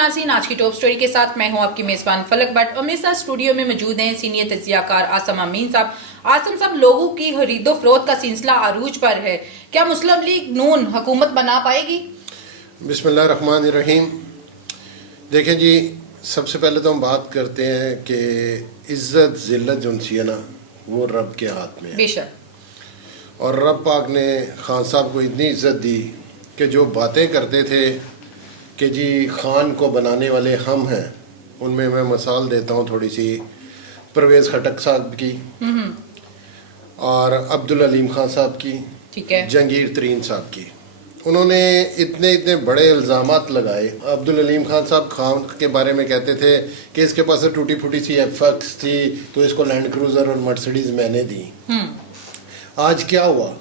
नाज़रीन, आज की टॉप स्टोरी के साथ मैं हूं आपकी मेजबान फलक बट और मेरे साथ स्टूडियो में मौजूद हैं सीनियर तज्जियाकार आसम अमीन साहब। आसम साहब, लोगों की खरीदो फरोख्त का सिलसिला अरूज पर है, क्या मुस्लिम लीग नून हुकूमत बना पाएगी? बिस्मिल्लाहिर्रहमानिर्रहीम। देखें जी, सबसे पहले तो हम बात करते हैं कि इज़्ज़त ज़िल्लत जो है ना, वो रब के हाथ में है। बेशक। और रब पाक ने खान साहब को इतनी इज़्ज़त दी कि जो बातें करते थे कि जी खान को बनाने वाले हम हैं, उनमें मैं मिसाल देता हूँ थोड़ी सी, परवेज़ खटक साहब की और अब्दुल अलीम खान साहब की, ठीक है, जहांगीर तरीन साहब की। उन्होंने इतने इतने बड़े इल्ज़ामात लगाए। अब्दुल अलीम खान साहब खान के बारे में कहते थे कि इसके पास टूटी फूटी सी एफएक्स थी तो इसको लैंड क्रूज़र और मर्सिडीज़ मैंने दी। आज क्या हुआ,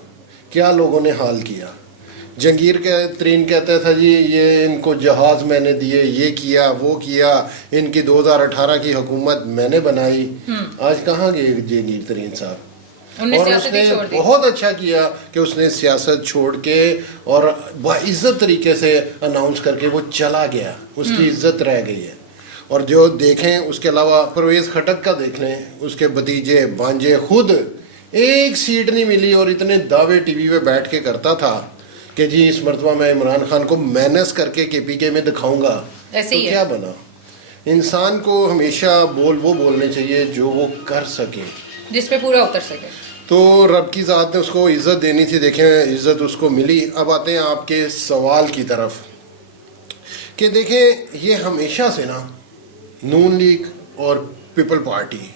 क्या लोगों ने हाल किया। जहांगीर के तरीन कहता था जी ये इनको जहाज़ मैंने दिए, ये किया वो किया, इनकी 2018 की हुकूमत मैंने बनाई। आज कहाँ गए जहांगीर तरीन साहब? और उसने बहुत अच्छा किया कि उसने सियासत छोड़ के और बाइज्जत तरीके से अनाउंस करके वो चला गया, उसकी इज्जत रह गई है। और जो देखें उसके अलावा परवेज़ खटक का देख लें, उसके भतीजे भांजे, खुद एक सीट नहीं मिली और इतने दावे टीवी पे बैठ के करता था कि जी इस मरतबा मैं इमरान खान को मैनेज करके केपीके में दिखाऊंगा। ऐसे तो ही क्या बना? इंसान को हमेशा वो बोलने चाहिए जो वो कर सके, जिस पे पूरा उतर सके। तो रब की ज़ात ने उसको इज़्ज़त देनी थी, देखें इज़्ज़त उसको मिली। अब आते हैं आपके सवाल की तरफ कि देखें ये हमेशा से ना नून लीग और पीपल पार्टी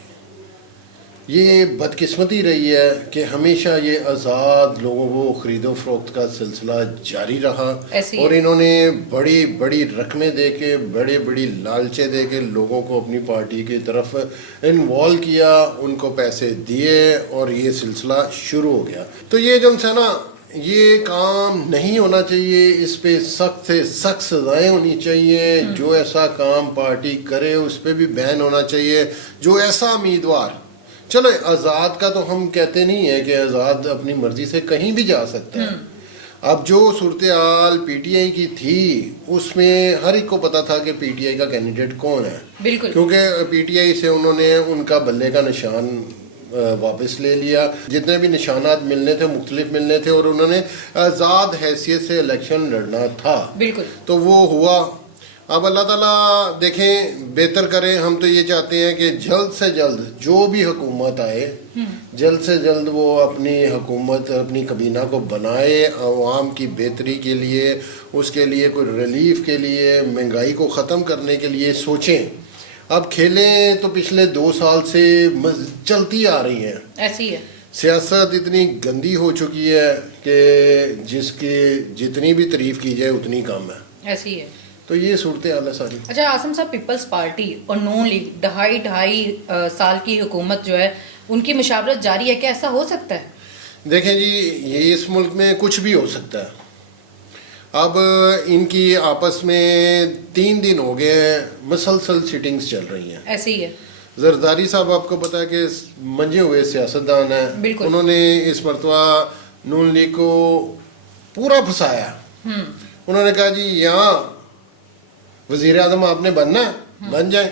ये बदकिस्मती रही है कि हमेशा ये आज़ाद लोगों को ख़रीदो फरोख्त का सिलसिला जारी रहा और इन्होंने बड़ी बड़ी रकमें दे के, बड़ी बड़ी लालचें दे के लोगों को अपनी पार्टी की तरफ इन्वॉल्व किया, उनको पैसे दिए और ये सिलसिला शुरू हो गया। तो ये जो है ना, ये काम नहीं होना चाहिए, इस पे सख्त से सख्त सजाएं होनी चाहिए। जो ऐसा काम पार्टी करे उस पर भी बैन होना चाहिए। जो ऐसा उम्मीदवार, चलो आज़ाद का तो हम कहते नहीं है कि आज़ाद अपनी मर्जी से कहीं भी जा सकता है। अब जो सूरत हाल पीटीआई की थी उसमें हर एक को पता था कि पीटीआई का कैंडिडेट कौन है, बिल्कुल, क्योंकि पीटीआई से उन्होंने उनका बल्ले का निशान वापस ले लिया। जितने भी निशानात मिलने थे मुख्तलिफ मिलने थे और उन्होंने आज़ाद हैसियत से इलेक्शन लड़ना था, बिल्कुल, तो वो हुआ। अब अल्लाह ताला देखें बेहतर करें। हम तो ये चाहते हैं कि जल्द से जल्द जो भी हुकूमत आए, जल्द से जल्द वो अपनी हुकूमत, अपनी कबीना को बनाए अवाम की बेहतरी के लिए, उसके लिए कोई रिलीफ के लिए, महंगाई को ख़त्म करने के लिए सोचें। अब खेलें तो पिछले 2 साल से चलती आ रही हैं, ऐसी है। सियासत इतनी गंदी हो चुकी है कि जिसकी जितनी भी तारीफ की जाए उतनी कम है, ऐसी है। तो ये सूरत हाल है सारी। अच्छा आसम साहब, पीपल्स पार्टी और नून लीग ढाई साल की हुकूमत जो है उनकी मुशावरत जारी है, क्या ऐसा हो सकता है? देखें जी, ये इस मुल्क में कुछ भी हो सकता है। अब इनकी आपस में 3 दिन हो गए हैं मुसलसल सिटिंग्स चल रही हैं, ऐसे ही है। जरदारी साहब आपको पता है कि मंजे हुए सियासतदान हैं, उन्होंने इस मरतबा नून लीग को पूरा फंसाया। उन्होंने कहा जी यहाँ वज़ीर आज़म आपने बनना है, बन जाए।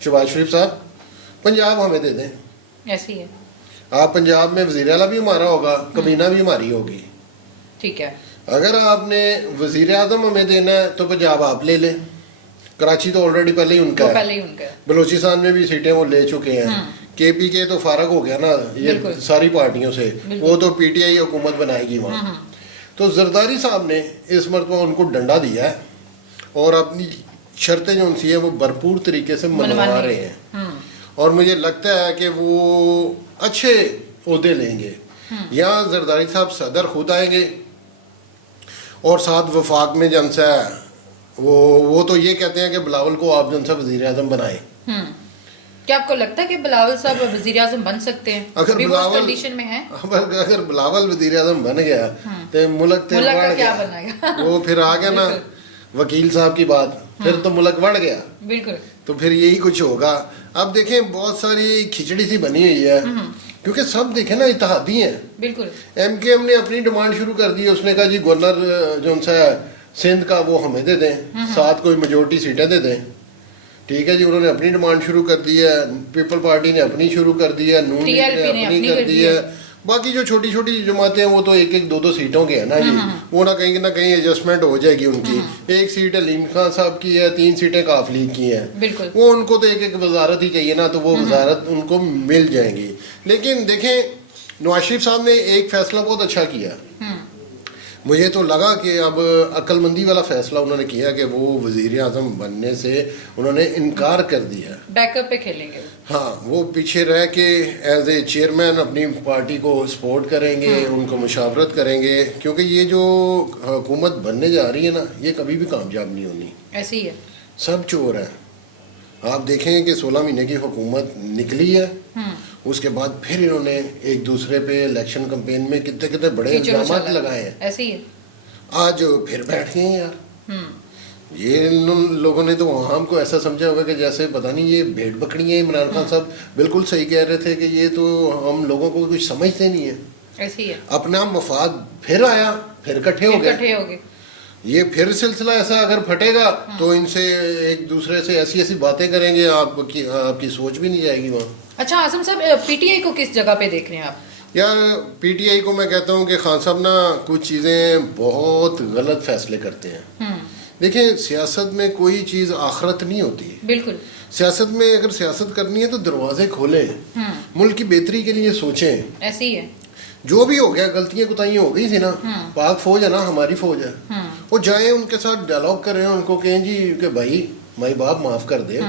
शहबाज शरीफ साहब पंजाब हमें दे दें, ऐसी है। आप पंजाब में वज़ीर आला भी हमारा होगा, कबीना भी हमारी होगी, ठीक है। अगर आपने वज़ीर आज़म हमें देना है तो पंजाब आप ले लें। कराची तो ऑलरेडी पहले ही उनका है, बलोचिस्तान में भी सीटें वो ले चुके हैं। केपीके तो फारग हो गया ना ये सारी पार्टियों से, वो तो पीटीआई हुकूमत बनाएगी वहाँ। तो जरदारी साहब ने इस मरतबा उनको डंडा दिया है और अपनी शर्तें जो उनसी हैं वो भरपूर तरीके से मनवा रहे हैं और मुझे लगता है कि वो अच्छे ओहदे लेंगे। यहाँ जरदारी साहब सदर खुद आएंगे और साथ वफाक में जनसा वो तो ये कहते हैं कि बिलावल को आप जनसा वजीर आजम बनाए। क्या आपको लगता है कि बिलावल साहब वजीर आजम बन सकते हैं? अगर बिलावल कंडीशन में है, अगर बिलावल वजीर आजम बन गया तो मुल्क का क्या बनेगा? वो फिर आ गया ना वकील साहब की बात, फिर तो मुल्क बढ़ गया, बिल्कुल। तो फिर यही कुछ होगा। अब देखें बहुत सारी खिचड़ी सी बनी हुई है क्योंकि सब देखें ना इत्तेहादी हैं, बिल्कुल। एमकेएम ने अपनी डिमांड शुरू कर दी, उसने कहा जी गवर्नर जो सा سندھ کا وہ ہمیں دے دیں، ساتھ کوئی میجورٹی سیٹیں دے دیں. ٹھیک ہے جی، انہوں نے اپنی ڈیمانڈ شروع کر دی ہے، پیپل پارٹی نے اپنی شروع کر دی ہے، نون لیگ نے اپنی کر دی ہے. باقی جو چھوٹی چھوٹی جماعتیں ہیں وہ تو ایک ایک دو دو سیٹوں کے ہیں نا جی، وہ نہ کہیں ایڈجسٹمنٹ ہو جائے گی ان کی. ایک سیٹ علیم خان صاحب کی ہے، 3 سیٹیں قاف لیگ کی ہیں، وہ ان کو تو ایک ایک وزارت ہی چاہیے نا، تو وہ وزارت ان کو مل جائیں گی. لیکن دیکھیں نواز شریف صاحب نے ایک فیصلہ بہت اچھا کیا، مجھے تو لگا کہ اب عقل مندی والا فیصلہ انہوں نے کیا کہ وہ وزیر اعظم بننے سے انہوں نے انکار کر دیا، بیک اپ پہ کھیلیں گے. ہاں وہ پیچھے رہ کے ایز اے چیئرمین اپنی پارٹی کو سپورٹ کریں گے، ان کو مشاورت کریں گے، کیونکہ یہ جو حکومت بننے جا رہی ہے نا یہ کبھی بھی کامیاب نہیں ہونی. ایسی ہے، سب چور ہیں. آپ دیکھیں کہ 16 مہینے کی حکومت نکلی ہے، اس کے بعد پھر انہوں نے ایک دوسرے پہ الیکشن کمپین میں کتنے کتنے بڑے الزامات لگائے ہیں. ایسی ہے، آج پھر بیٹھ گئے ہیں یار. یہ ان لوگوں نے تو ہم کو ایسا سمجھا ہوگا کہ جیسے پتہ نہیں یہ بھیڑ بکری ہیں. عمران خان صاحب بالکل صحیح کہہ رہے تھے کہ یہ تو ہم لوگوں کو کچھ سمجھتے نہیں ہیں. ایسی ہے، اپنا مفاد پھر آیا، پھر اکٹھے ہو گئے. یہ پھر سلسلہ ایسا اگر پھٹے گا تو ان سے ایک دوسرے سے ایسی ایسی باتیں کریں گے آپ کی سوچ بھی نہیں جائے گی وہاں. اچھا اعظم صاحب، پی ٹی آئی کو کس جگہ پہ دیکھ رہے ہیں آپ؟ یار پی ٹی آئی کو میں کہتا ہوں کہ خان صاحب نا کچھ چیزیں بہت غلط فیصلے کرتے ہیں. دیکھیں سیاست میں کوئی چیز آخرت نہیں ہوتی. بالکل. سیاست میں اگر سیاست کرنی ہے تو دروازے کھولیں، ملک کی بہتری کے لیے سوچیں. ایسی ہے، جو بھی ہو گیا غلطیاں کوتاہیاں ہو گئی تھی نا، پاک فوج ہے نا ہماری فوج ہے، وہ جائیں ان کے ساتھ ڈائلاگ کریں، ان کو کہیں جی کہ بھائی مائی باپ معاف کر دے،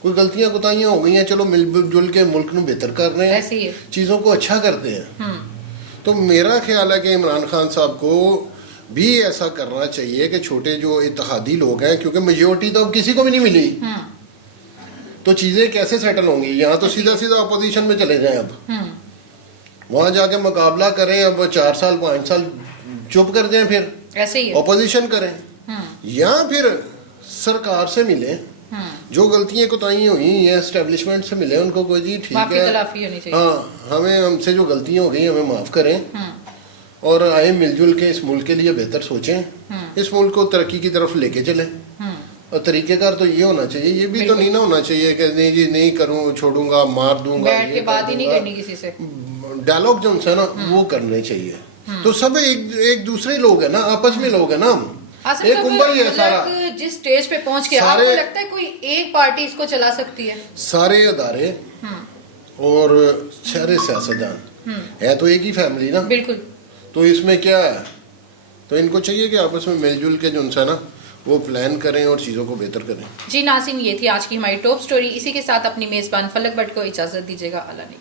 کوئی غلطیاں کوتاہیاں ہو گئی ہیں، چلو مل جل کے ملک نو بہتر کر رہے ہیں، چیزوں کو اچھا کرتے ہیں. تو میرا خیال ہے کہ عمران خان صاحب کو بھی ایسا کرنا چاہیے کہ چھوٹے جو اتحادی لوگ ہیں، کیونکہ میجورٹی تو اب کسی کو بھی نہیں ملی، تو چیزیں کیسے سیٹل ہوں گی؟ یہاں تو سیدھا سیدھا اپوزیشن میں چلے جائیں، اب وہاں جا کے مقابلہ کریں، اب 4 سال 5 سال چپ کر جائیں، پھر ایسے ہی اپوزیشن کریں، یا پھر سرکار سے ملیں، جو غلطیاں کوتاہیاں ہوئی ہیں اسٹیبلشمنٹ سے ملیں، ان کو کوئی جی ٹھیک ہے ہاں ہم سے جو غلطیاں ہو گئی ہمیں معاف کریں، اور آئیں مل جل کے اس ملک کے لیے بہتر سوچیں، اس ملک کو ترقی کی طرف لے کے چلیں. اور طریقہ کار تو یہ ہونا چاہیے، یہ بھی تو نہیں نہ ہونا چاہیے کہ نہیں جی نہیں کروں، چھوڑوں گا، مار دوں گا، بیٹھ کے بات ہی نہیں کرنی کسی سے. ڈائلاگ جو ہے نا وہ کرنے چاہیے. تو سب ایک دوسرے لوگ ہیں نا، آپس میں لوگ ہیں نا، ہم ایک امت ہی ہے سارا. جس سٹیج پہ پہنچ کے آپ کو لگتا ہے کوئی ایک پارٹی اس کو چلا سکتی ہے؟ سارے ادارے اور سارے سیاستدان ہے تو ایک ہی فیملی نا. بالکل. تو اس میں کیا ہے، تو ان کو چاہیے کہ آپس میں مل جل کے جو ان سے نا وہ پلان کریں اور چیزوں کو بہتر کریں. جی ناظرین، یہ تھی آج کی ہماری ٹاپ سٹوری. اسی کے ساتھ اپنی میزبان فلک بٹ کو اجازت دیجیے گا. اللہ نے